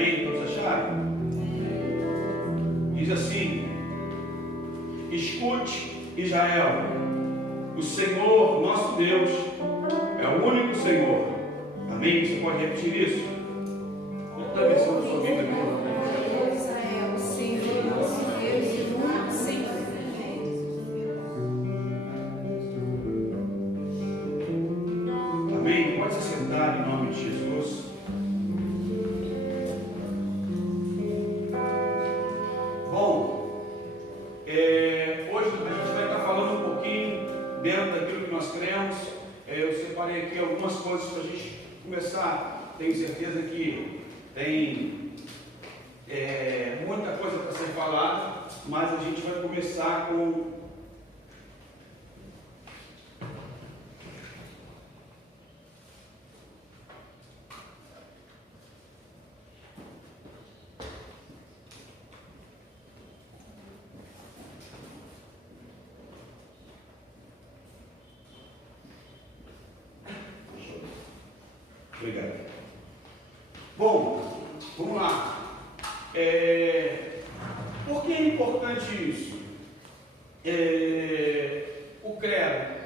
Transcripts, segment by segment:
Amém? Todos acharam? Diz assim: escute, Israel, o Senhor nosso Deus é o único Senhor. Amém? Você pode repetir isso? Eu estou pensando na sua vida aqui. Israel, o Senhor nosso Deus e o único Senhor. Amém? Pode se sentar em nome de Jesus. Hoje a gente vai estar falando um pouquinho dentro daquilo que nós cremos. Eu separei aqui algumas coisas para a gente começar. Tenho certeza que tem muita coisa para ser falada, mas a gente vai começar com Obrigado. Bom, vamos lá. Por que é importante isso? O credo,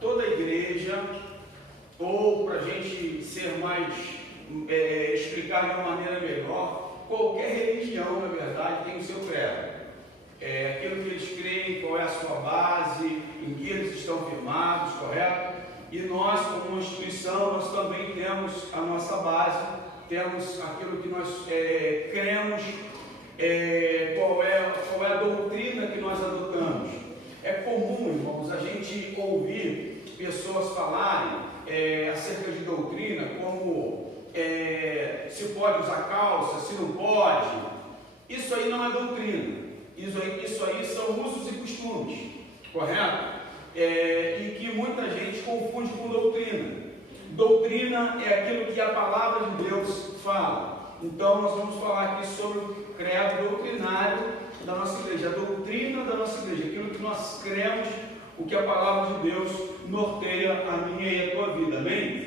toda igreja, ou para a gente ser mais, explicar de uma maneira melhor, qualquer religião, na verdade, tem o seu credo. Aquilo que eles creem, qual é a sua base, em que eles estão firmados, correto? E nós, como uma instituição, nós também temos a nossa base, temos aquilo que nós cremos, qual é a doutrina que nós adotamos. É comum, irmãos, a gente ouvir pessoas falarem acerca de doutrina, como se pode usar calça, se não pode. Isso aí não é doutrina, isso aí são usos e costumes, correto? E que muita gente confunde com doutrina. Doutrina é aquilo que a palavra de Deus fala. Então nós vamos falar aqui sobre o credo doutrinário da nossa igreja, a doutrina da nossa igreja, aquilo que nós cremos, o que a palavra de Deus norteia a minha e a tua vida, amém?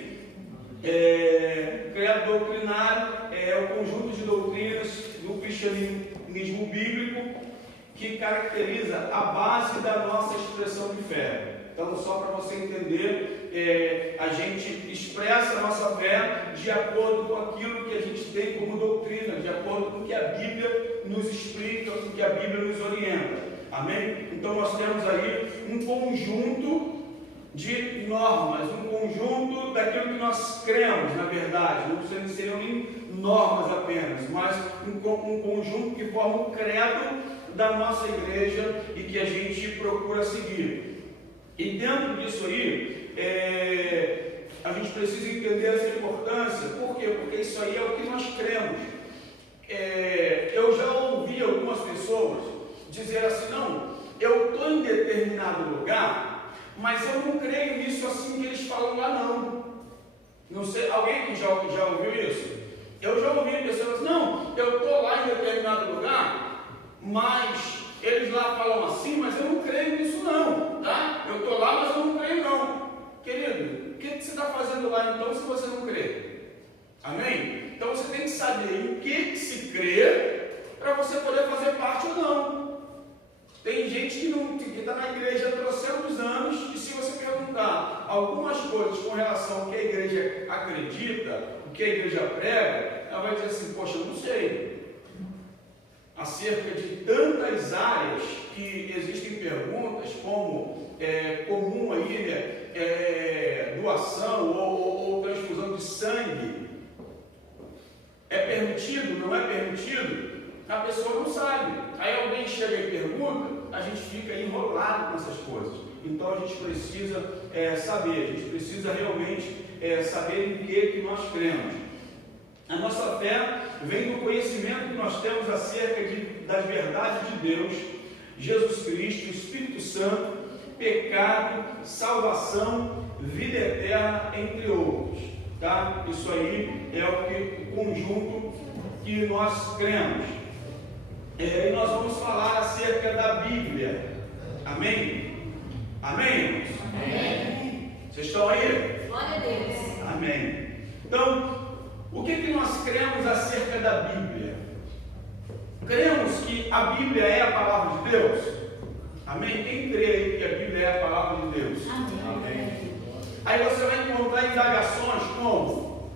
Credo doutrinário é o conjunto de doutrinas do cristianismo bíblico que caracteriza a base da nossa expressão de fé. Então, só para você entender, a gente expressa a nossa fé de acordo com aquilo que a gente tem como doutrina, de acordo com o que a Bíblia nos explica, com o que a Bíblia nos orienta. Amém? Então, nós temos aí um conjunto de normas, um conjunto daquilo que nós cremos, na verdade. Não seriam nem normas apenas, mas um conjunto que forma um credo da nossa igreja e que a gente procura seguir. E dentro disso aí, a gente precisa entender essa importância. Por quê? Porque isso aí é o que nós cremos. Eu já ouvi algumas pessoas dizer assim: não, eu estou em determinado lugar, mas eu não creio nisso assim que eles falam lá não. Não sei, alguém que já ouviu isso? Eu já ouvi pessoas assim: não, eu estou lá em determinado lugar, mas eles lá falam assim, mas eu não creio nisso não, tá? Eu estou lá, mas eu não creio não. Querido, o que você está fazendo lá então se você não crê? Amém? Então você tem que saber em que se crê para você poder fazer parte ou não. Tem gente que está na igreja há trocentos anos, e se você perguntar algumas coisas com relação ao que a igreja acredita, o que a igreja prega, ela vai dizer assim: poxa, eu não sei. Acerca de tantas áreas que existem perguntas, como comum aí, doação ou transfusão de sangue. É permitido? Não é permitido? A pessoa não sabe. Aí alguém chega e pergunta, a gente fica enrolado com essas coisas. Então a gente precisa saber, a gente precisa realmente saber em que nós cremos. A nossa fé vem do conhecimento que nós temos acerca das verdades de Deus, Jesus Cristo, Espírito Santo, pecado, salvação, vida eterna, entre outros. Tá? Isso aí é o conjunto que nós cremos. E nós vamos falar acerca da Bíblia. Amém? Amém, irmãos? Amém. Vocês estão aí? Glória a Deus. Amém. Então, o O que nós cremos acerca da Bíblia? Cremos que a Bíblia é a palavra de Deus? Amém? Quem crê que a Bíblia é a palavra de Deus? Amém. Aí você vai encontrar indagações como: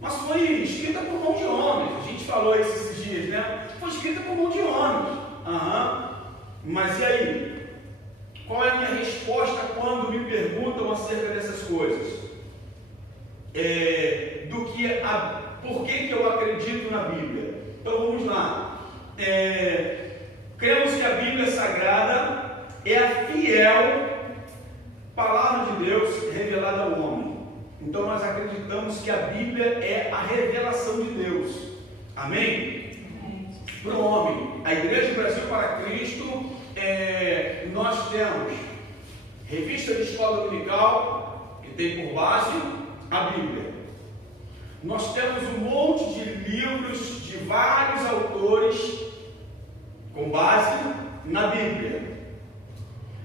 mas foi escrita por mão de homens. A gente falou isso esses dias, né? Foi escrita por mão de homens. Mas e aí? Qual é a minha resposta quando me perguntam acerca dessas coisas? Por que eu acredito na Bíblia? Então vamos lá. Cremos que a Bíblia Sagrada é a fiel palavra de Deus revelada ao homem. Então nós acreditamos que a Bíblia é a revelação de Deus. Amém? Para o homem. A Igreja Brasil para Cristo, nós temos revista de escola dominical, que tem por base a Bíblia. Nós temos um monte de livros de vários autores com base na Bíblia.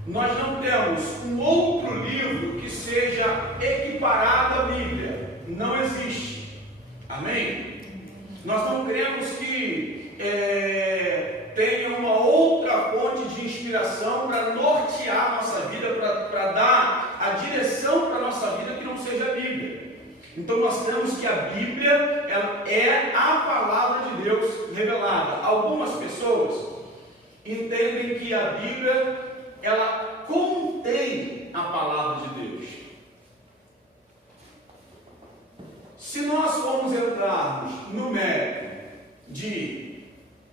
Nós não temos um outro livro que seja equiparado à Bíblia. Não existe. Amém? Nós não cremos que tenha uma outra fonte de inspiração para nortear a nossa vida, para dar a direção para a nossa vida que não seja a Bíblia. Então nós temos que a Bíblia ela é a palavra de Deus revelada. Algumas pessoas entendem que a Bíblia ela contém a palavra de Deus. Se nós formos entrarmos no mérito de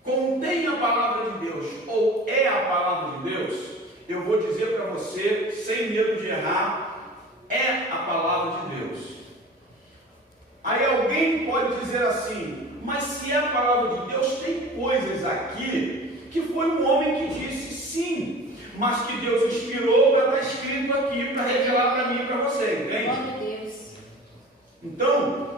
contém a palavra de Deus ou é a palavra de Deus, eu vou dizer para você, sem medo de errar, é a palavra de Deus. Aí alguém pode dizer assim: mas se é a palavra de Deus, tem coisas aqui que foi um homem que disse sim, mas que Deus inspirou para estar escrito aqui, para revelar para mim e para você, entende? Então,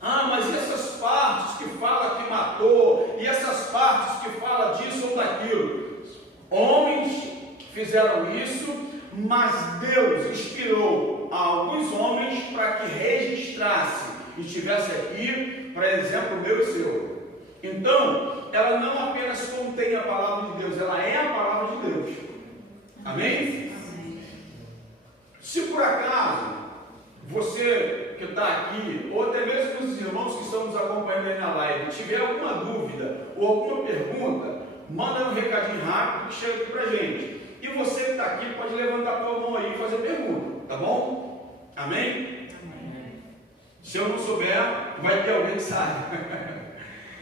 mas e essas partes que fala que matou, e essas partes que fala disso ou daquilo? Homens fizeram isso, mas Deus inspirou a alguns homens para que registrasse e estivesse aqui, para exemplo meu e seu. Então, ela não apenas contém a palavra de Deus, ela é a palavra de Deus. Amém? Se por acaso você que está aqui, ou até mesmo os irmãos que estão nos acompanhando aí na live, tiver alguma dúvida ou alguma pergunta, manda um recadinho rápido que chega aqui para a gente. E você que está aqui pode levantar a tua mão aí e fazer pergunta, tá bom? Amém? Se eu não souber, vai ter alguém que sabe.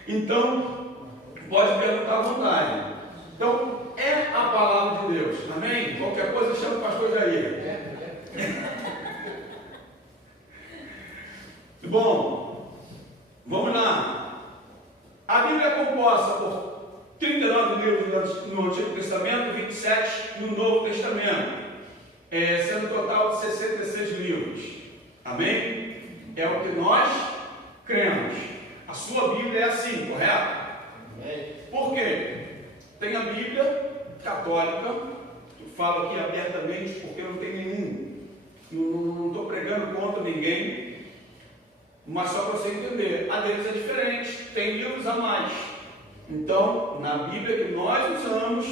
Então, pode perguntar à vontade. Então, é a palavra de Deus. Amém? Qualquer coisa, chama o pastor Jair. Bom, vamos lá. A Bíblia é composta por 39 livros no Antigo Testamento, 27 no Novo Testamento, sendo um total de 66 livros. Amém? É o que nós cremos. A sua Bíblia é assim, correto? Por quê? Tem a Bíblia católica, que falo aqui abertamente porque não tem nenhum, não estou pregando contra ninguém, mas só para você entender, a deles é diferente, tem livros a mais. Então, na Bíblia que nós usamos,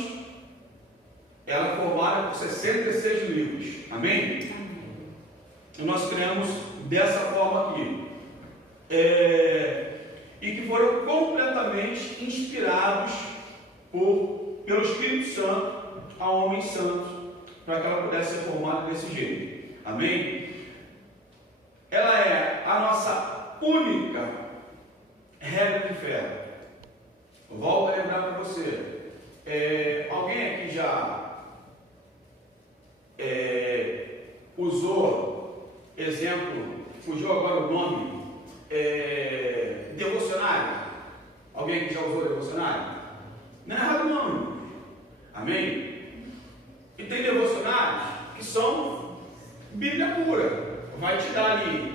ela é formada por 66 livros. Amém? E nós cremos dessa forma aqui. E que foram completamente inspirados pelo Espírito Santo a homens santos, para que ela pudesse ser formada desse jeito. Amém? Ela é a nossa única regra de fé. Volto a lembrar para você. Alguém aqui já usou exemplo, fugiu agora o nome, devocionário? Alguém aqui já usou devocionário? Não é errado não. Amém? E tem devocionários que são Bíblia pura. Vai te dar ali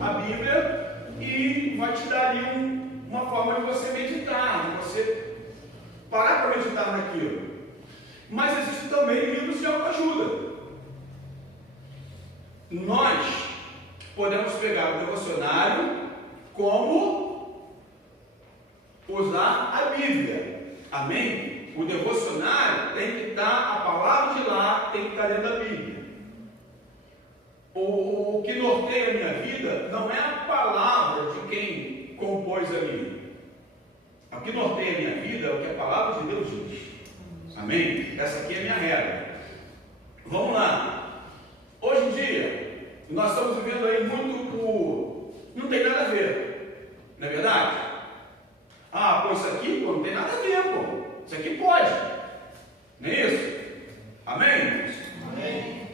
a Bíblia e vai te dar ali uma forma de você meditar, de você parar para meditar naquilo. Mas existem também livros de autoajuda. Nós podemos pegar o devocionário como usar a Bíblia. Amém? O devocionário tem que estar, a palavra de lá tem que estar dentro da Bíblia. O que norteia a minha vida não é a palavra de quem compôs ali. O que norteia a minha vida é o que a palavra de Deus diz. Amém? Essa aqui é a minha regra. Vamos lá. Hoje em dia, nós estamos vivendo aí muito o... Não tem nada a ver. Não é verdade? Ah, pô, isso aqui, pô, não tem nada a ver, pô. Isso aqui pode. Não é isso? Amém? Amém.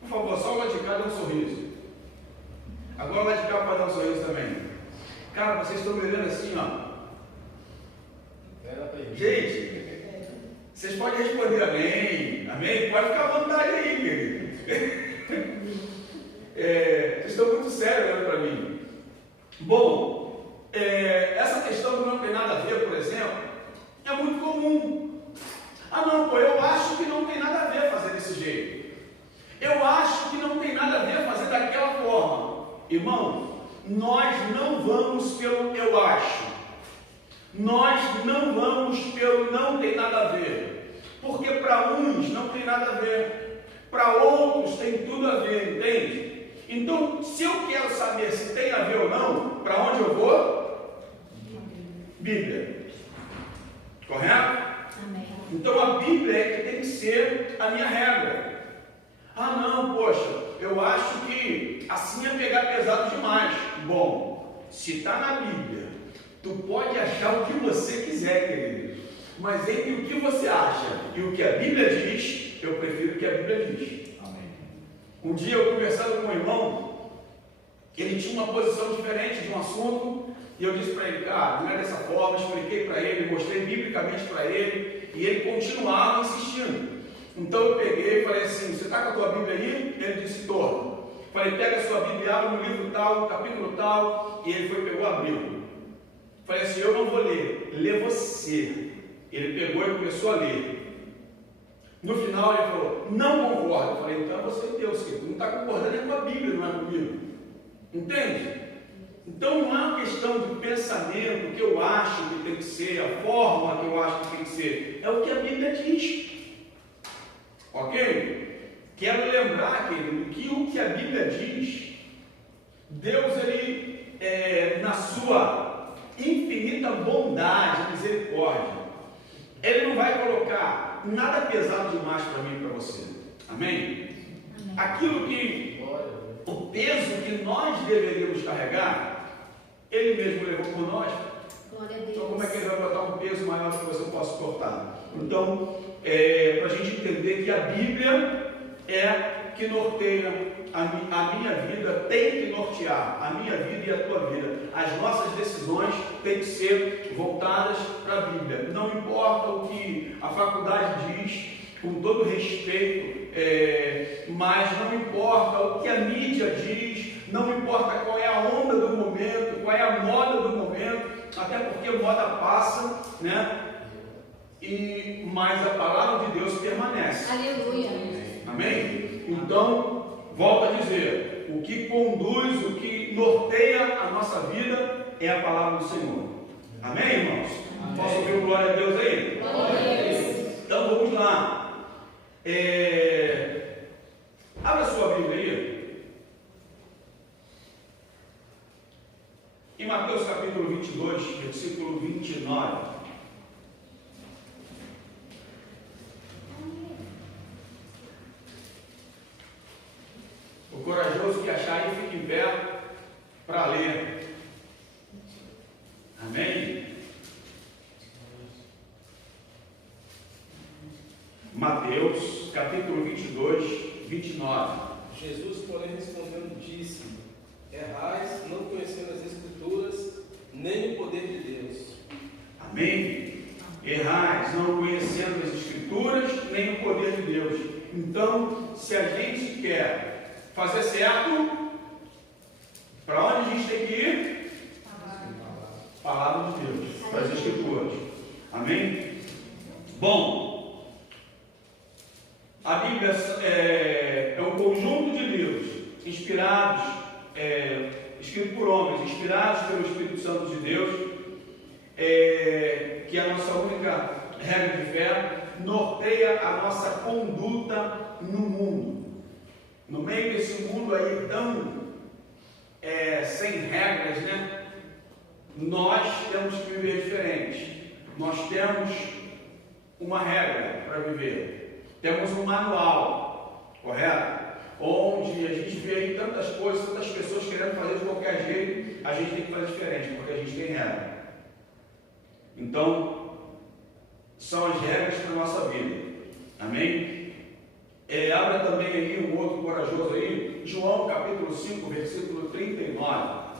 Por favor, só o lado de cá dá um sorriso. Agora o lado de cá pode dar um sorriso também. Cara, vocês estão me olhando assim, ó. Gente, vocês podem responder amém. Amém? Pode ficar à vontade aí, querido. Vocês estão muito sérios olhando para mim. Bom, essa questão que não tem nada a ver, por exemplo, é muito comum. Ah, não, pô, eu acho que não tem nada a ver fazer desse jeito. Eu acho que não tem nada a ver fazer daquela forma. Irmão, nós não vamos pelo eu acho. Nós não vamos pelo não tem nada a ver. Porque para uns não tem nada a ver. Para outros tem tudo a ver, entende? Então, se eu quero saber se tem a ver ou não, para onde eu vou? Bíblia. Correto? Amém. Então a Bíblia é que tem que ser a minha regra. Ah, não, poxa, eu acho que assim é pegar pesado demais. Bom, se está na Bíblia, tu pode achar o que você quiser, querido. Mas entre o que você acha e o que a Bíblia diz, eu prefiro o que a Bíblia diz. Amém. Um dia eu conversando com um irmão, ele tinha uma posição diferente de um assunto, e eu disse para ele, cara, não é dessa forma, expliquei para ele, mostrei biblicamente para ele, e ele continuava insistindo. Então eu peguei e falei assim, você está com a tua Bíblia aí? Ele disse, estou. Falei, pega a sua Bíblia, abre no livro tal, no capítulo tal, e ele foi, pegou, abriu. Falei assim, eu não vou ler, lê você. Ele pegou e começou a ler. No final ele falou, não concordo. Eu falei, então é você e Deus, que não está concordando é com a Bíblia, não é comigo. Entende? Então não é uma questão de pensamento, que eu acho que tem que ser, a forma que eu acho que tem que ser. É o que a Bíblia diz. Ok? Quero lembrar, querido, que o que a Bíblia diz, Deus, ele, na sua infinita bondade e misericórdia, Ele não vai colocar nada pesado demais para mim e para você. Amém? Amém? Aquilo que, o peso que nós deveríamos carregar, Ele mesmo levou por nós. Glória a Deus. Então como é que Ele vai botar um peso maior que você possa suportar? Então, para a gente entender que a Bíblia é que norteia a minha vida, tem que nortear a minha vida e a tua vida. As nossas decisões têm que ser voltadas para a Bíblia. Não importa o que a faculdade diz, com todo respeito, mas não importa o que a mídia diz, não importa qual é a onda do momento, qual é a moda do momento, até porque a moda passa, né? Mas a palavra de Deus permanece. Aleluia. Amém? Então, volto a dizer, o que conduz, o que norteia a nossa vida é a palavra do Senhor. Amém, irmãos? Amém. Posso ouvir um glória a Deus aí? Glória a Deus. Então vamos lá. Abra sua Bíblia aí. Em Mateus capítulo 22, versículo 29. O corajoso que achar aí fica em pé para ler. Amém? Mateus, capítulo 22, 29. Jesus, porém, respondendo, disse: errais, não conhecendo as Escrituras, nem o poder de Deus. Amém? Errais, não conhecendo as Escrituras, nem o poder de Deus. Então, se a gente quer fazer certo, para onde a gente tem que ir? Palavra de Deus, para as Escrituras. Amém? Bom, a Bíblia é um conjunto de livros inspirados, escrito por homens, inspirados pelo Espírito Santo de Deus, que é a nossa única regra de fé, norteia a nossa conduta no mundo. No meio desse mundo aí tão sem regras, né? Nós temos que viver diferente. Nós temos uma regra para viver. Temos um manual, correto? Onde a gente vê aí tantas coisas, tantas pessoas querendo fazer de qualquer jeito, a gente tem que fazer diferente, porque a gente tem regra. Então, são as regras para a nossa vida. Amém? Abra também aí um outro corajoso aí, João capítulo 5, versículo 39.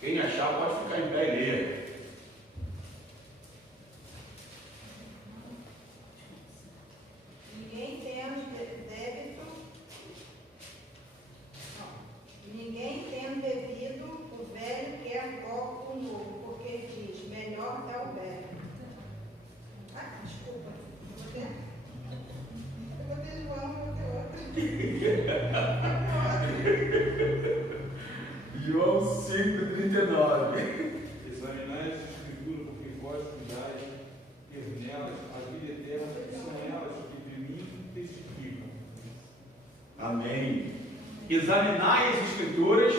Quem achar pode ficar em pé e ler. Ninguém tendo bebido, o velho quer logo o novo, porque diz, melhor é o velho. Desculpa. Eu botei João, eu botei outro. João 5,39. Examinai as Escrituras, porque vós cuidais, ter nelas a vida eterna, que são elas que de mim testificam. Amém. Examinai as Escrituras,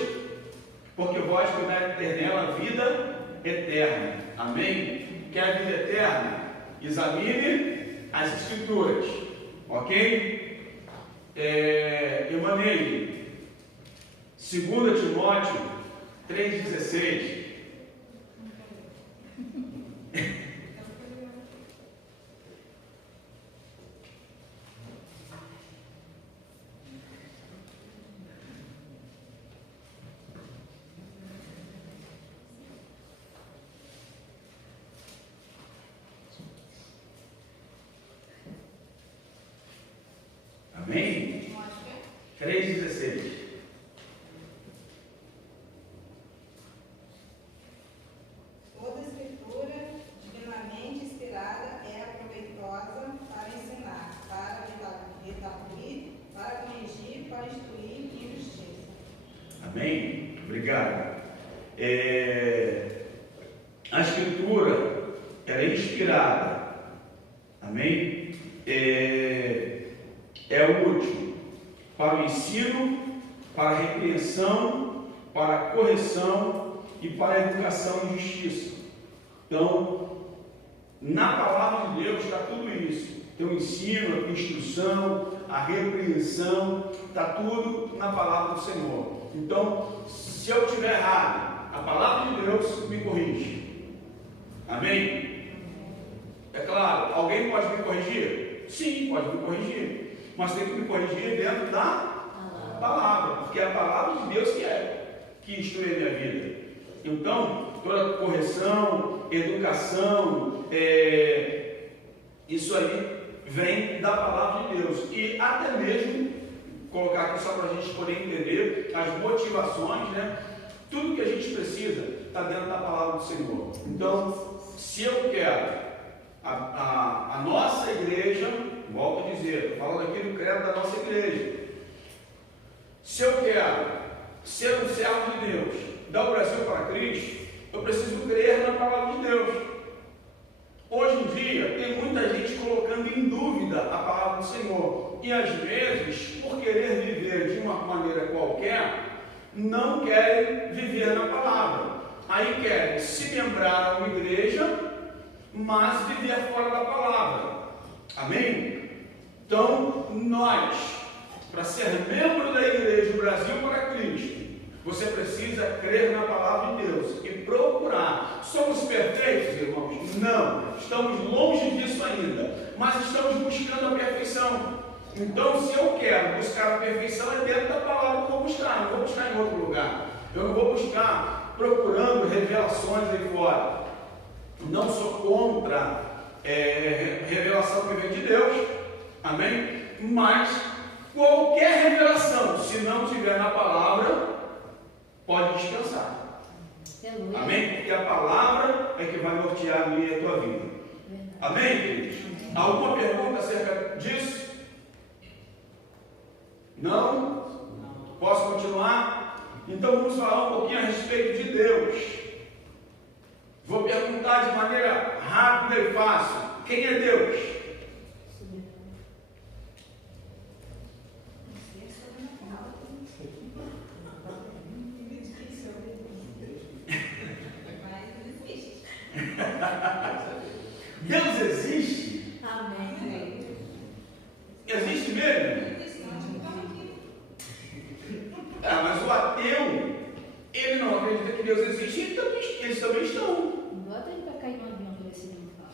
porque vós cuidais de ter nela a vida eterna. Amém? Quer a vida eterna? Examine as Escrituras. Ok? Emanuele. 2 Timóteo 3,16. Amém? 3,16. Toda escritura, divinamente inspirada, é proveitosa para ensinar, para redarguir, para corrigir, para instruir em justiça. Amém? Obrigado. A Escritura, ela é inspirada. Amém? É útil para o ensino, para a repreensão, para a correção e para a educação em justiça. Então, na palavra de Deus está tudo isso. Tem o ensino, a instrução, a repreensão, está tudo na palavra do Senhor. Então, se eu estiver errado, a palavra de Deus me corrige. Amém? É claro, alguém pode me corrigir? Sim, pode me corrigir. Mas tem que me corrigir dentro da palavra, porque é a palavra de Deus que instrui a minha vida. Então, toda correção, educação, isso aí vem da palavra de Deus. E até mesmo, colocar aqui só para a gente poder entender as motivações, né? Tudo que a gente precisa está dentro da palavra do Senhor. Então, se eu quero a nossa igreja, volto a dizer, estou falando aqui do credo da nossa igreja. Se eu quero ser um servo de Deus, dar o Brasil para Cristo, eu preciso crer na palavra de Deus. Hoje em dia, tem muita gente colocando em dúvida a palavra do Senhor. E às vezes, por querer viver de uma maneira qualquer, não querem viver na palavra. Aí querem se membrar a uma igreja, mas viver fora da palavra. Amém? Então, nós, para ser membro da igreja Brasil para Cristo, você precisa crer na palavra de Deus e procurar. Somos perfeitos, irmãos? Não, estamos longe disso ainda, mas estamos buscando a perfeição. Então, se eu quero buscar a perfeição, é dentro da palavra que eu vou buscar, não vou buscar em outro lugar. Eu não vou buscar procurando revelações aí fora. Não sou contra revelação que vem de Deus, amém? Mas qualquer revelação, se não tiver na palavra, pode descansar. Amém? Porque a palavra é que vai nortear a minha e a tua vida. Amém, queridos? Alguma pergunta acerca disso? Não? Posso continuar? Então vamos falar um pouquinho a respeito de Deus. Vou perguntar de maneira rápida e fácil: quem é Deus? Deus existe? Amém. Existe mesmo? Mas o ateu, ele não acredita que Deus existe, então eles também estão. Bota ele pra cair no avião pra ver se ele não fala.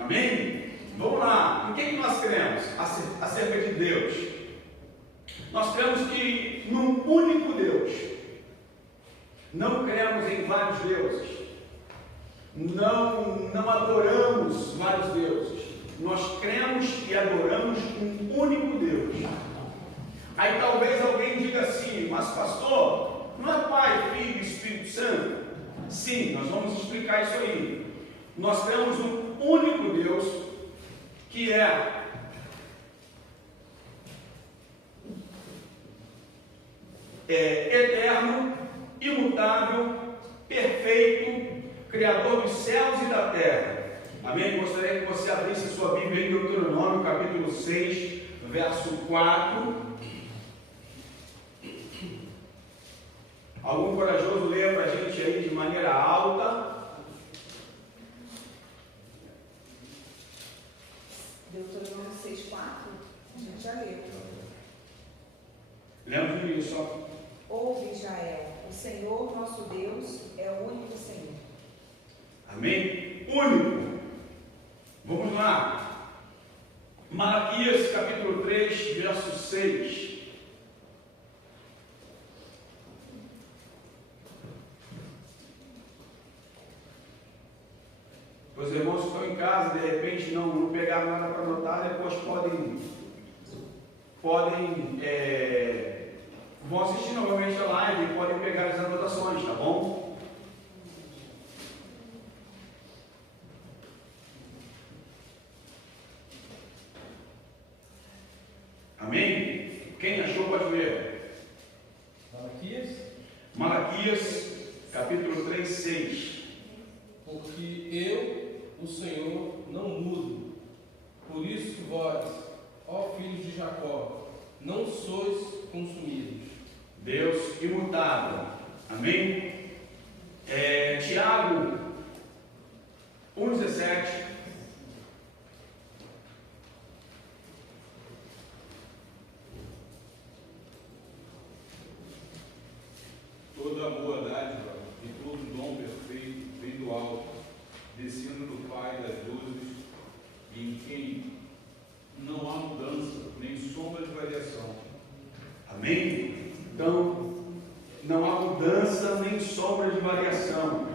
Amém? Vamos lá. Em que nós cremos acerca de Deus? Nós cremos que num único Deus. Não cremos em vários deuses. Não adoramos vários deuses. Nós cremos e adoramos um único Deus. Aí talvez alguém diga assim: mas pastor, não é Pai, Filho e Espírito Santo? Sim, nós vamos explicar isso aí. Nós cremos um único Deus que é eterno, imutável, perfeito, Criador dos céus e da terra. Amém? Gostaria que você abrisse sua Bíblia em Deuteronômio, capítulo 6, verso 4. Algum corajoso leia para a gente aí de maneira alta. Deuteronômio 6,4, a gente já leu. Lembra de mim só. Ouve, Israel, o Senhor nosso Deus é o único Senhor. Amém? Único. Vamos lá. Malaquias capítulo 3, verso 6. Os irmãos que estão em casa, de repente não pegaram nada para anotar, depois vão assistir novamente a live e podem pegar as anotações, tá bom? Amém? Quem achou pode ver. Malaquias, capítulo 3, 6. Porque eu, o Senhor, não mudo. Por isso vós, ó filhos de Jacó, não sois consumidos. Deus imutável. Amém? Tiago 1,17. Toda boa dádiva e todo dom perfeito vem do alto, descendo do Pai das luzes, em quem não há mudança, nem sombra de variação. Amém? Então, não há mudança nem sombra de variação.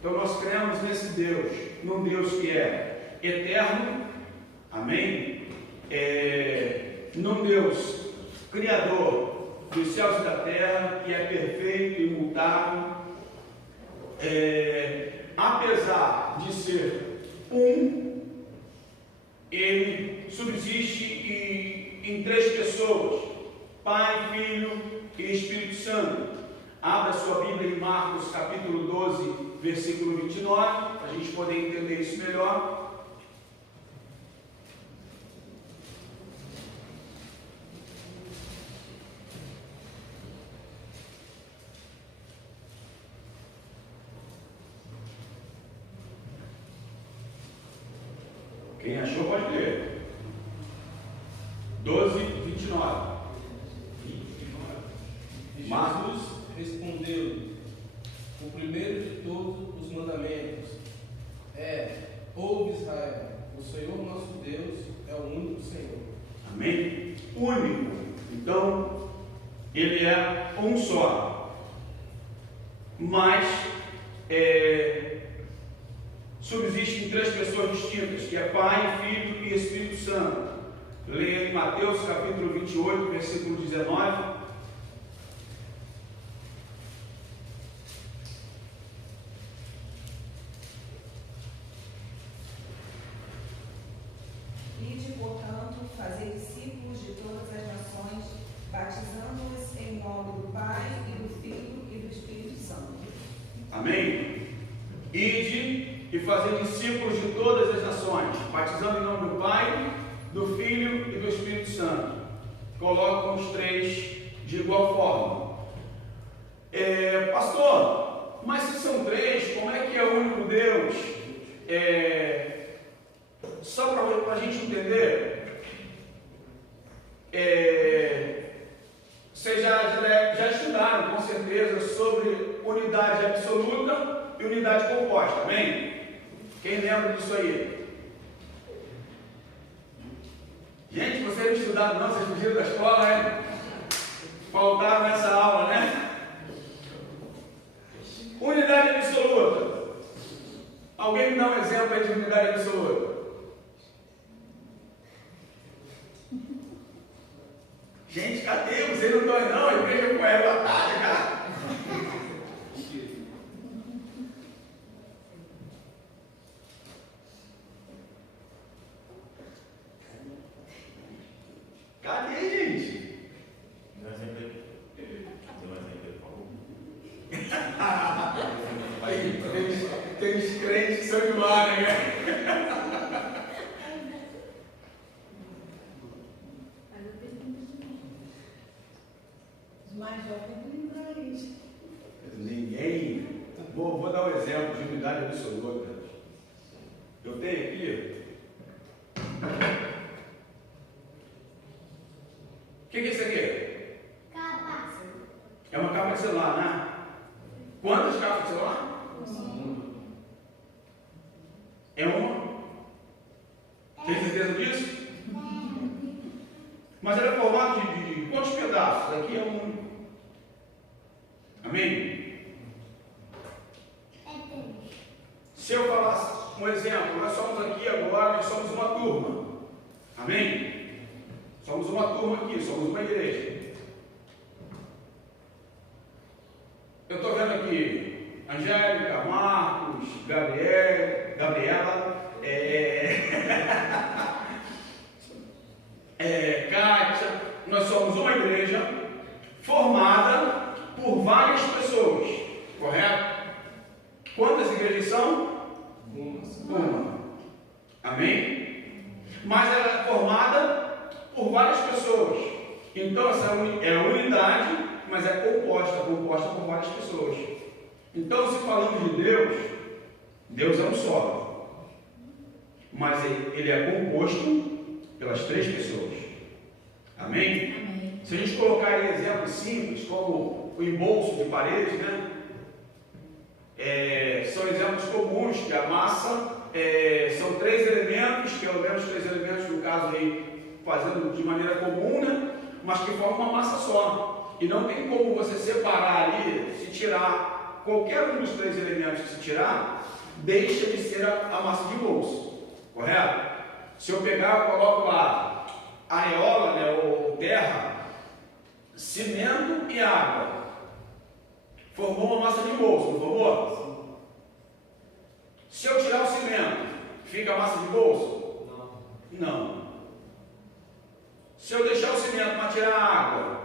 Então, nós cremos nesse Deus, num Deus que é eterno, amém? Num Deus criador dos céus e da terra, que é perfeito, imutável, apesar de ser ele subsiste em três pessoas: Pai, Filho e Espírito Santo. Abra sua Bíblia em Marcos capítulo 12, versículo 29, para a gente poder entender isso melhor. Quem achou pode ler. 12, 29. E Marcos Jesus respondeu-lhe: o primeiro de todos os mandamentos é: ouve, Israel, o Senhor nosso Deus é o único Senhor. Amém? Único. Então, ele é um só. Mas subsistem três pessoas distintas, que é Pai, Filho e Espírito Santo. Leia em Mateus capítulo 28, versículo 19. e fazer discípulos de todas as nações, batizando em nome do Pai, do Filho e do Espírito Santo. Colocam os três de igual forma. Pastor, mas se são três, como é que é o único Deus? Só para a gente entender, vocês já estudaram com certeza sobre unidade absoluta e unidade composta, amém? Quem lembra disso aí? Gente, vocês não estudaram não, vocês fugiram da escola, né? Faltaram nessa aula, né? Unidade absoluta. Alguém me dá um exemplo aí de unidade absoluta? Gente, cadê? Vocês não estão aí não? A igreja com ela à tarde, cara. Cadê, gente? Aí, tem os crentes que são de lá, né? Os mais jovens não lembram isso. Ninguém. Vou dar um exemplo de unidade absoluta. Eu tenho aqui. O que é isso aqui? Capa. É uma capa de celular, né? Quantas capas de celular? É uma? Tem certeza disso? Mas ela é formada de quantos pedaços? Aqui é um. Amém? Se eu falasse um exemplo, nós somos aqui agora, nós somos uma turma. Amém? Somos uma turma aqui, somos uma igreja. Eu estou vendo aqui Angélica, Marcos, Gabriela, Kátia. Nós somos uma igreja formada por várias pessoas, correto? Quantas igrejas são? Uma. Amém? Mas ela é formada por várias pessoas. Então essa é a unidade, mas é composta por várias pessoas. Então, se falamos de Deus, Deus é um só, mas ele é composto pelas três pessoas. Amém? Amém. Se a gente colocar aí exemplos simples, como o embolso de parede, né? São exemplos comuns, que a massa são três elementos, pelo menos três elementos, no caso aí, fazendo de maneira comum, né? Mas que formam uma massa só. E não tem como você separar ali, se tirar qualquer um dos três elementos que se tirar, deixa de ser a massa de bolso, correto? Se eu pegar, eu coloco lá areola, né, ou terra, cimento e água, formou uma massa de bolso, não formou? Se eu tirar o cimento, fica a massa de bolso? Não. Se eu deixar o cimento para tirar a água,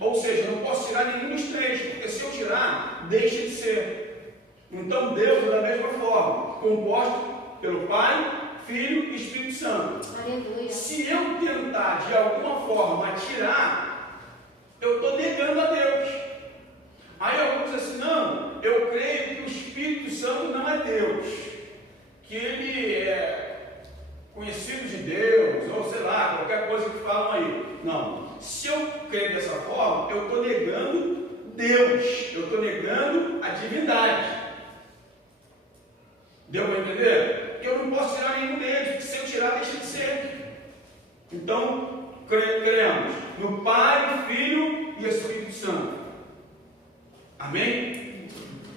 ou seja, eu não posso tirar nenhum dos três, porque se eu tirar, deixa de ser. Então Deus é da mesma forma, composto pelo Pai, Filho e Espírito Santo. Aleluia. Se eu tentar de alguma forma tirar, eu estou negando a Deus. Aí alguns dizem assim, não, eu creio que o Espírito Santo não é Deus, que ele é conhecido de Deus, ou sei lá, qualquer coisa que falam aí. Não. Se eu creio dessa forma, eu estou negando Deus, eu estou negando a divindade. Deu para entender? Porque eu não posso tirar nenhum deles, porque se eu tirar, deixa de ser. Então, cremos no Pai, Filho e Espírito Santo. Amém?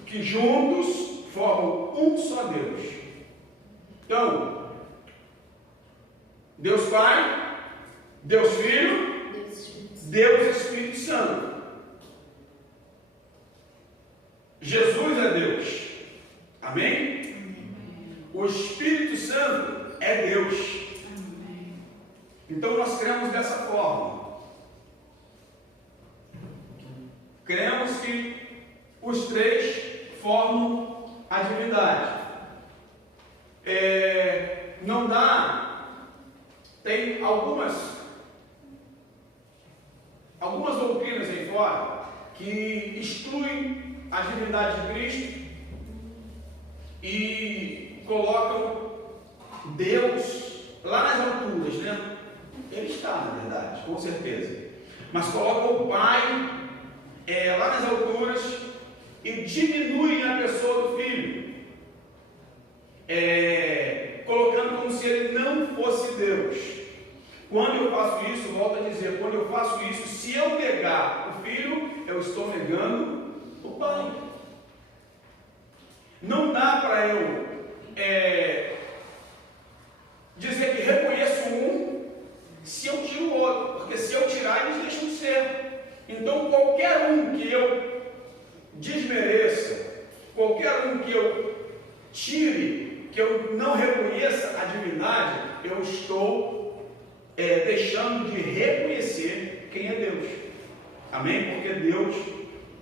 Que juntos formam um só Deus. Então, Deus Pai, Deus Filho, Deus Espírito Santo. Jesus é Deus. Amém? O Espírito Santo é Deus. Então nós cremos dessa forma. Cremos que os três formam a divindade. e colocam Deus lá nas alturas, né? Ele está, na verdade, com certeza. Mas colocam o Pai lá nas alturas e diminuem a pessoa do Filho, colocando como se ele não fosse Deus. Quando eu faço isso, volto a dizer, quando eu faço isso, se eu negar o Filho, eu estou negando o Pai. Não dá para eu dizer que reconheço um se eu tiro o outro, porque se eu tirar, eles deixam de ser. Então, qualquer um que eu desmereça, qualquer um que eu tire, que eu não reconheça a divindade, eu estou deixando de reconhecer quem é Deus. Amém? Porque Deus,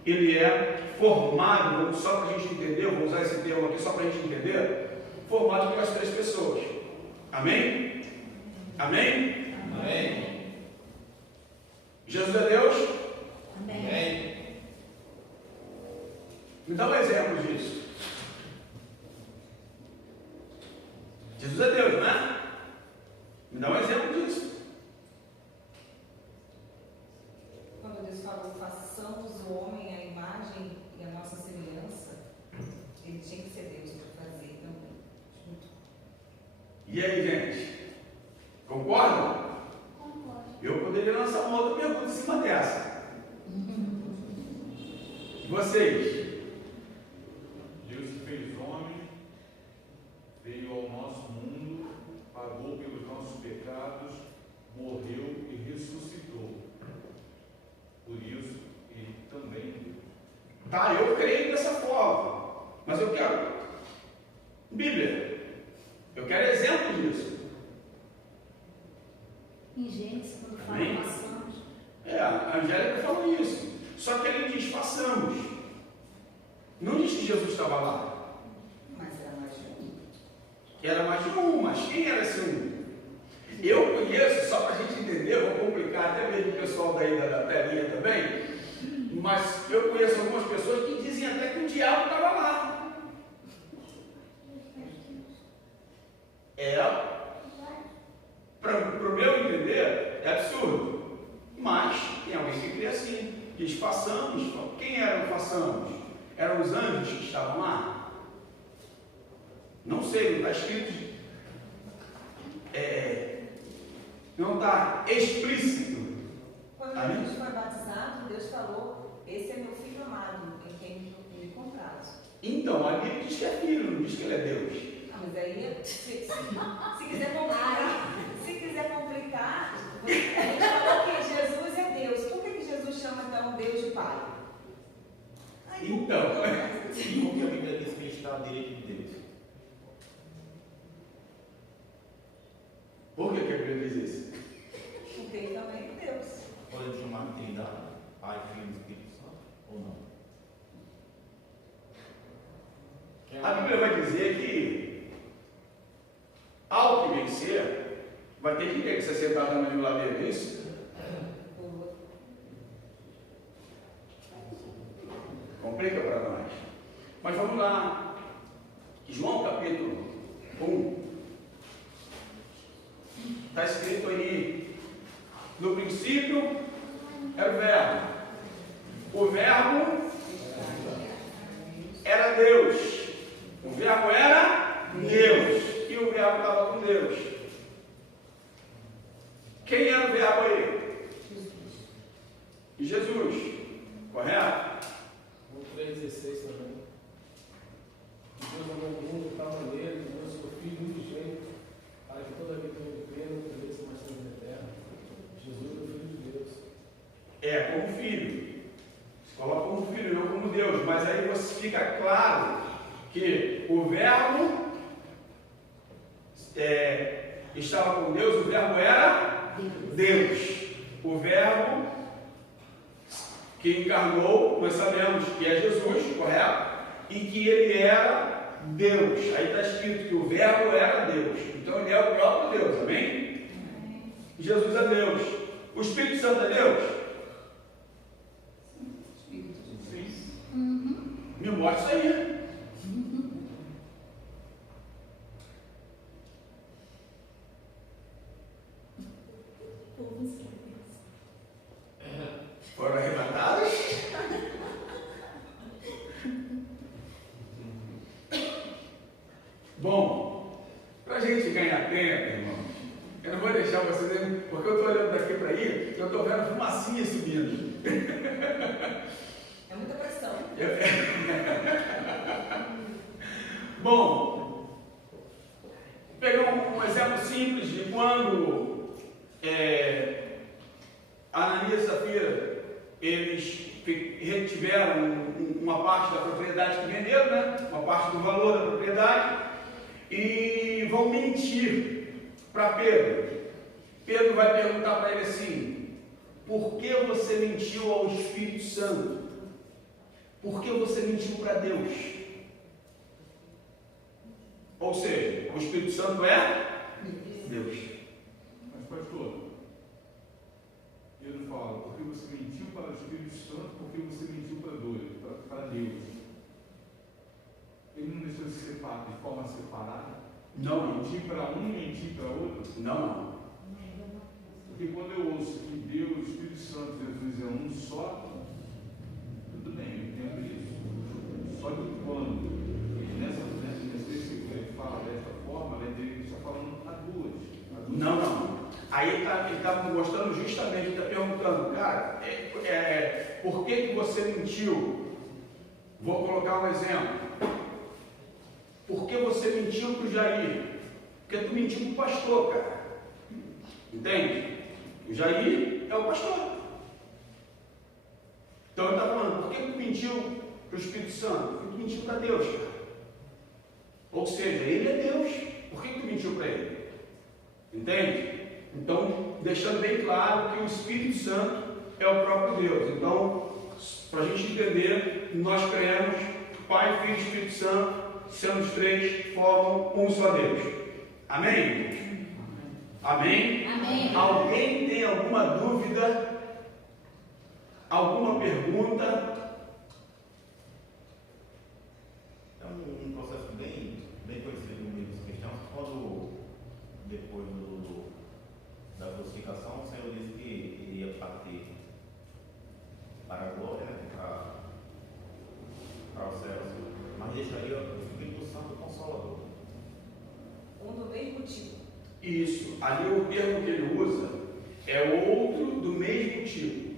ele é formado, só para a gente entender, vou usar esse termo aqui só para a gente entender, formado pelas três pessoas. Amém? Amém? Amém. Jesus é Deus? Amém. Me dá um exemplo disso. Jesus é Deus, não é? Me dá um exemplo disso. Quando Deus falou, façamos o homem à imagem e à nossa semelhança, ele tinha que ser Deus para fazer também. E aí, gente? Concordam? Concordo. Eu poderia lançar uma outra pergunta em cima dessa. Vocês? Deus se fez homem, veio ao nosso mundo, pagou pelos nossos pecados, morreu e ressuscitou. Por isso, ele também Deus. Tá, eu creio dessa forma. Mas eu quero Bíblia. Eu quero exemplo disso. Em Gênesis, quando fala Amém? passamos. A Angélica falou isso. Só que ele diz, façamos. Não diz que Jesus estava lá. Mas era mais de um. Era mais de um, mas quem era esse um? Eu conheço, só para a gente entender, vou complicar até mesmo o pessoal daí da telinha também, mas eu conheço algumas pessoas que dizem até que o diabo estava lá. Para o meu entender, é absurdo. Mas tem alguém que crê assim. Diz, façamos. Quem eram façamos? Eram os anjos que estavam lá? Não sei, não está escrito. Não está explícito. Quando Amém? Jesus foi batizado, Deus falou, esse é meu filho amado, em quem me comprazo. Então, a Bíblia diz que é filho, não diz que ele é Deus. Ah, mas aí, se quiser complicar, a gente falou que Jesus é Deus. Por que Jesus chama então Deus de Pai? Então, Porque a Bíblia diz que a gente está à direita de Deus. por que a Bíblia diz isso? Porque ele também é Deus. Pode chamar de Trindade, Pai, Filho e Espírito Santo, ou não? A Bíblia vai dizer que, ao que vencer, vai ter que ser sentado na mesma ladeira, é isso? Complica para nós. Mas vamos lá. João capítulo 1. Está escrito aí, no princípio era o Verbo. O Verbo era Deus. O Verbo era Deus. E o Verbo estava com Deus. Quem era o Verbo aí? Jesus. Correto? O 3,16 também. Deus amou o mundo de tal maneira que deu seu Filho unigênito, para que toda a vida não crê, não pereça, mas tenha vida eterna. Jesus é o Filho de Deus. Como filho. Se coloca como filho, não como Deus. Mas aí você fica claro que o Verbo estava com Deus, o Verbo era Deus. O Verbo que encarnou, nós sabemos que é Jesus, correto? E que ele era Deus. Aí está escrito que o Verbo era Deus. Então ele é o próprio Deus, amém? Jesus é Deus. O Espírito Santo é Deus? Uhum. Me mostra isso aí. Bom, para a gente ganhar tempo, irmãos, eu não vou deixar vocês, porque eu estou olhando daqui para aí, eu estou vendo fumacinha subindo. É muita pressão. Bom, vou pegar um exemplo simples de quando Ananias e Safira, eles retiveram uma parte da propriedade que venderam, né? Uma parte do valor da propriedade, e vão mentir para Pedro. Pedro vai perguntar para ele assim: por que você mentiu ao Espírito Santo? Por que você mentiu para Deus? Ou seja, o Espírito Santo é Deus. Mas, pastor, ele fala, porque você mentiu para o Espírito Santo, porque você mentiu para Deus. Ele não deixou de separar de forma separada? Não. Mentir para um, mentir para outro? Não. Porque quando eu ouço que Deus, o Espírito Santo, Jesus é um só, tudo bem, eu entendo isso. Só que quando nesse versículo ele fala dessa forma, ele está falando a duas. Não. Aí ele está mostrando justamente, ele está perguntando, cara, por que você mentiu? Vou colocar um exemplo. Por que você mentiu para o Jair? Porque tu mentiu para o pastor, cara. Entende? O Jair é o pastor. Então ele está falando, por que tu mentiu para o Espírito Santo? Porque tu mentiu para Deus, cara. Ou seja, ele é Deus. Por que tu mentiu para ele? Entende? Então, deixando bem claro que o Espírito Santo é o próprio Deus. Então, para a gente entender, nós cremos Pai, Filho e Espírito Santo, sendo os três, formam um só Deus. Amém? Amém? Amém. Alguém tem alguma dúvida? Alguma pergunta? É um processo bem conhecido no meio dos cristãos, quando depois da crucificação, o Senhor disse que iria partir para a glória, né, para os céus, mas deixaria o Espírito Santo Consolador. Um do mesmo tipo. Isso, ali o termo que ele usa é outro do mesmo tipo.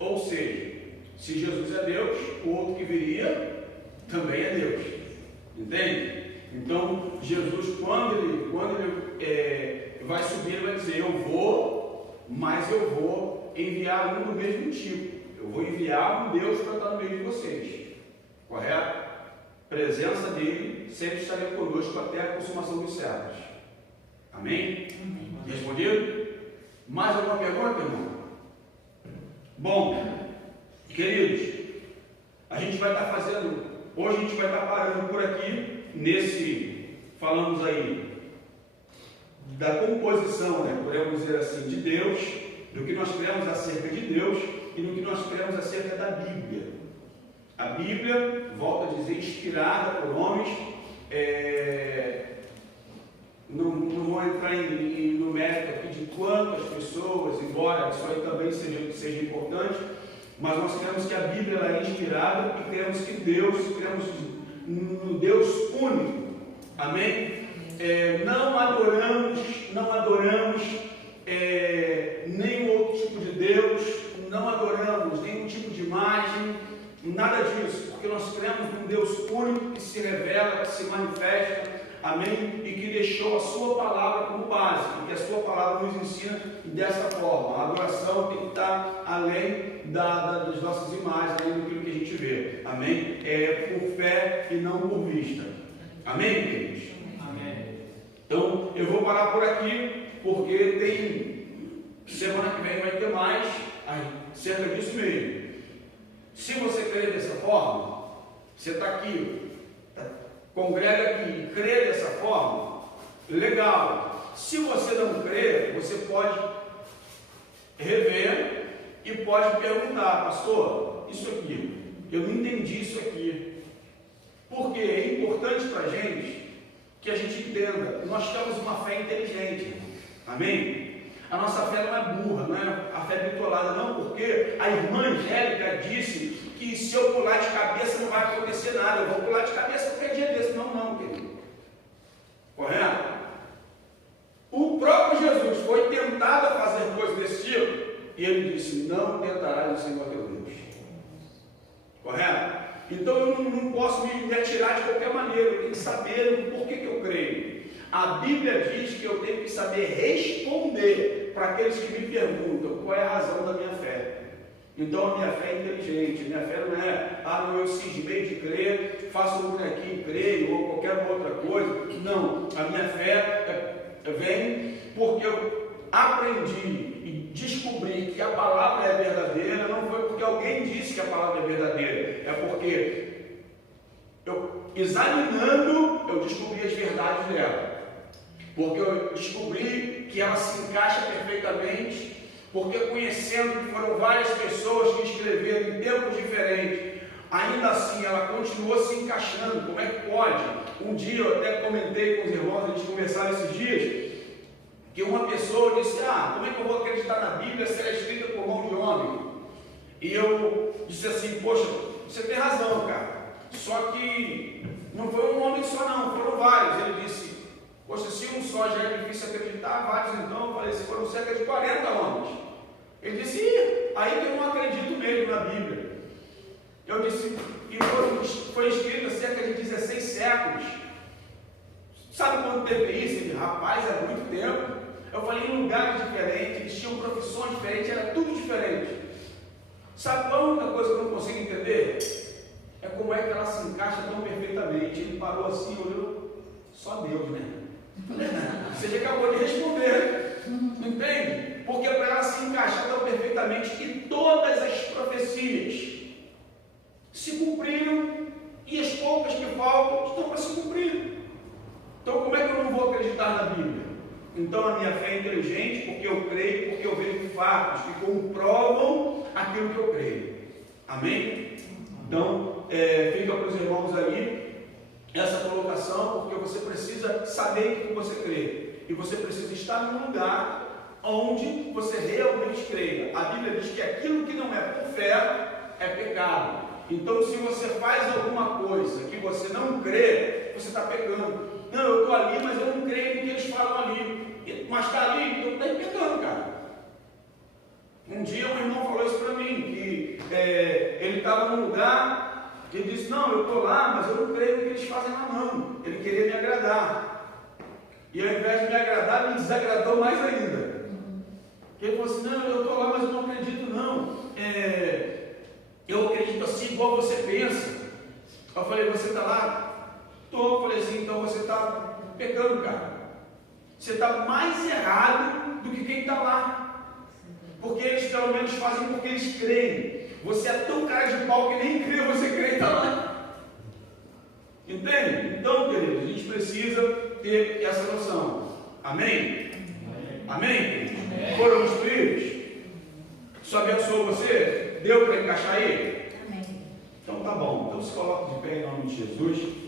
Ou seja, se Jesus é Deus, o outro que viria também é Deus. Entende? Então, Jesus, quando ele vai subir, ele vai dizer: eu vou, mas eu vou enviar um do mesmo tipo. Eu vou enviar um Deus para estar no meio de vocês. Correto? Presença dele sempre estaria conosco até a consumação dos séculos. Amém? Respondido? Mais alguma pergunta, irmão? Bom, queridos, a gente vai estar fazendo, hoje a gente vai estar parando por aqui, falamos aí da composição, né, podemos dizer assim, de Deus, do que nós cremos acerca de Deus e do que nós cremos acerca da Bíblia. A Bíblia, volto a dizer, inspirada por homens, não vou entrar no mérito aqui de quantas pessoas, embora isso aí também seja importante, mas nós cremos que a Bíblia ela é inspirada e cremos no Deus único. Amém? Não adoramos nenhum outro tipo de Deus, não adoramos nenhum tipo de imagem, nada disso, porque nós cremos num Deus único que se revela, que se manifesta, amém? E que deixou a sua palavra como base, e que a sua palavra nos ensina dessa forma. A adoração tem que estar além das nossas imagens, além daquilo que a gente vê, amém? Por fé e não por vista. Amém, queridos? Amém. Então, eu vou parar por aqui, porque semana que vem vai ter mais, cerca disso mesmo. Se você crer dessa forma, você está aqui, congrega aqui e crê dessa forma, legal. Se você não crê, você pode rever e pode perguntar: pastor, isso aqui, eu não entendi isso aqui. Porque é importante para a gente que a gente entenda, nós temos uma fé inteligente, amém? A nossa fé não é burra, não é a fé bitolada, não, porque a irmã Angélica disse que se eu pular de cabeça não vai acontecer nada, eu vou pular de cabeça qualquer dia desse. Não, querido. não tentarás o Senhor teu Deus. Correto? Então eu não posso me atirar de qualquer maneira, eu tenho que saber o porquê que eu creio. A Bíblia diz que eu tenho que saber responder para aqueles que me perguntam qual é a razão da minha fé. Então a minha fé é inteligente, a minha fé não é, não, eu cismei de crer, faço um bonequinho, creio, ou qualquer outra coisa. Não, a minha fé vem porque eu aprendi e descobri que a palavra é verdadeira, não foi porque alguém disse que a palavra é verdadeira, é porque eu, examinando, eu descobri as verdades dela, porque eu descobri que ela se encaixa perfeitamente, porque conhecendo que foram várias pessoas que escreveram em tempos diferentes, ainda assim ela continuou se encaixando. Como é que pode? Um dia eu até comentei com os irmãos, a gente conversava esses dias, que uma pessoa disse, como é que eu vou acreditar na Bíblia se ela é escrita por mão de homem? E eu disse assim, poxa, você tem razão, cara, só que não foi um homem só não, foram vários. Ele disse, poxa, se um só já é difícil acreditar, vários então, eu falei, se foram cerca de 40 homens. Ele disse, aí que eu não acredito mesmo na Bíblia. Eu disse, e foi escrito cerca de 16 séculos. Sabe quanto tempo é isso? Ele, rapaz, é muito tempo. Eu falei, em lugares diferentes, eles tinham profissões diferentes, era tudo diferente. Sabe qual é a única coisa que eu não consigo entender? É como é que ela se encaixa tão perfeitamente. Ele parou assim, olhou, só Deus, né? Você já acabou de responder, entende? Porque para ela se encaixar tão perfeitamente que todas as profecias se cumpriram e as poucas que faltam estão para se cumprir. Então como é que eu não vou acreditar na Bíblia? Então a minha fé é inteligente porque eu creio, porque eu vejo fatos que comprovam aquilo que eu creio. Amém? Então fica para os irmãos aí essa colocação, porque você precisa saber o que você crê e você precisa estar num lugar onde você realmente creia. A Bíblia diz que aquilo que não é por fé é pecado. Então se você faz alguma coisa que você não crê, você está pecando. Não, eu estou ali, mas eu não creio no que eles falam ali. Mas está ali, então está pecando, cara. Um dia um irmão falou isso para mim, que ele estava num lugar, ele disse, não, eu estou lá, mas eu não creio no que eles fazem lá não. Ele queria me agradar. E ao invés de me agradar, me desagradou mais ainda. Ele falou assim, não, eu estou lá, mas eu não acredito não. Eu acredito assim, igual você pensa. Eu falei, você está lá? Estou. Eu falei assim, então você está pecando, cara. Você está mais errado do que quem está lá. Porque eles pelo menos fazem porque eles creem. Você é tão cara de pau que nem crê, você crê e está lá. Entende? Então, queridos, a gente precisa ter essa noção. Amém? Amém? Foram instruídos? Isso abençoou você? Deu para encaixar ele? Amém. Então tá bom. Então se coloque de pé em nome de Jesus.